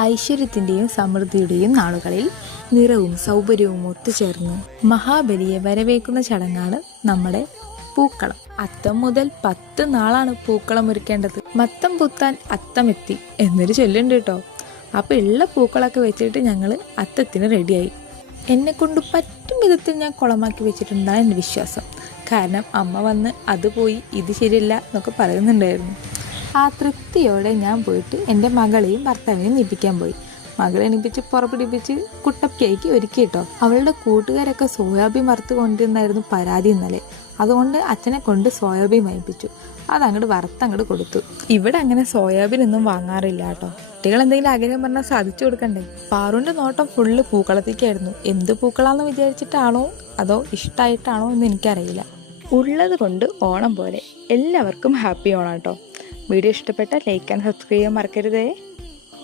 ഐശ്വര്യത്തിന്റെയും സമൃദ്ധിയുടെയും നാളുകളിൽ നിറവും സൗകര്യവും ഒത്തുചേർന്ന് മഹാബലിയെ വരവേക്കുന്ന ചടങ്ങാണ് നമ്മുടെ പൂക്കളം. അത്തം മുതൽ പത്ത് നാളാണ് പൂക്കളം ഒരുക്കേണ്ടത്. മത്തം പുത്താൻ അത്തമെത്തി എന്നൊരു ചൊല്ലുണ്ട് കേട്ടോ. അപ്പോൾ ഉള്ള പൂക്കളൊക്കെ വെച്ചിട്ട് ഞങ്ങൾ അത്തത്തിന് റെഡിയായി എന്നെ കൊണ്ട് പറ്റും വിധത്തിൽ ഞാൻ കുളമാക്കി വെച്ചിട്ടുണ്ടാണ് എന്റെ വിശ്വാസം. കാരണം അമ്മ വന്ന് അത് പോയി ഇത് ശരിയല്ല എന്നൊക്കെ പറയുന്നുണ്ടായിരുന്നു. ആ തൃപ്തിയോടെ ഞാൻ പോയിട്ട് എന്റെ മകളെയും ഭർത്താവിനെയും നിപ്പിക്കാൻ പോയി. മകളെ എണിപ്പിച്ച് പുറപ്പിടിപ്പിച്ച് കുട്ടപ്പിയാക്കി ഒരുക്കി കേട്ടോ അവളുടെ കൂട്ടുകാരൊക്കെ സോയാബീൻ വറുത്ത് കൊണ്ടിരുന്നായിരുന്നു പരാതി ഇന്നലെ. അതുകൊണ്ട് അച്ഛനെ കൊണ്ട് സോയാബീൻ വാങ്ങിപ്പിച്ചു. അതങ്ങോട്ട് വറുത്തങ്ങോട്ട് കൊടുത്തു. ഇവിടെ അങ്ങനെ സോയാബീൻ ഒന്നും വാങ്ങാറില്ല കേട്ടോ. കുട്ടികൾ എന്തെങ്കിലും ആഗ്രഹം പറഞ്ഞാൽ സാധിച്ചു കൊടുക്കണ്ടേ? പാറുവിന്റെ നോട്ടം ഫുള്ള് പൂക്കളത്തേക്കായിരുന്നു. എന്ത് പൂക്കളാന്ന് വിചാരിച്ചിട്ടാണോ? അതോ ഇഷ്ടമായിട്ടാണോ എന്ന് എനിക്കറിയില്ല. ഉള്ളത് കൊണ്ട് ഓണം പോലെ എല്ലാവർക്കും ഹാപ്പി ഓണം കേട്ടോ. വീഡിയോ ഇഷ്ടപ്പെട്ട ലൈക്ക് ആൻഡ് സബ്സ്ക്രൈബ് ചെയ്യാൻ മറക്കരുതേ.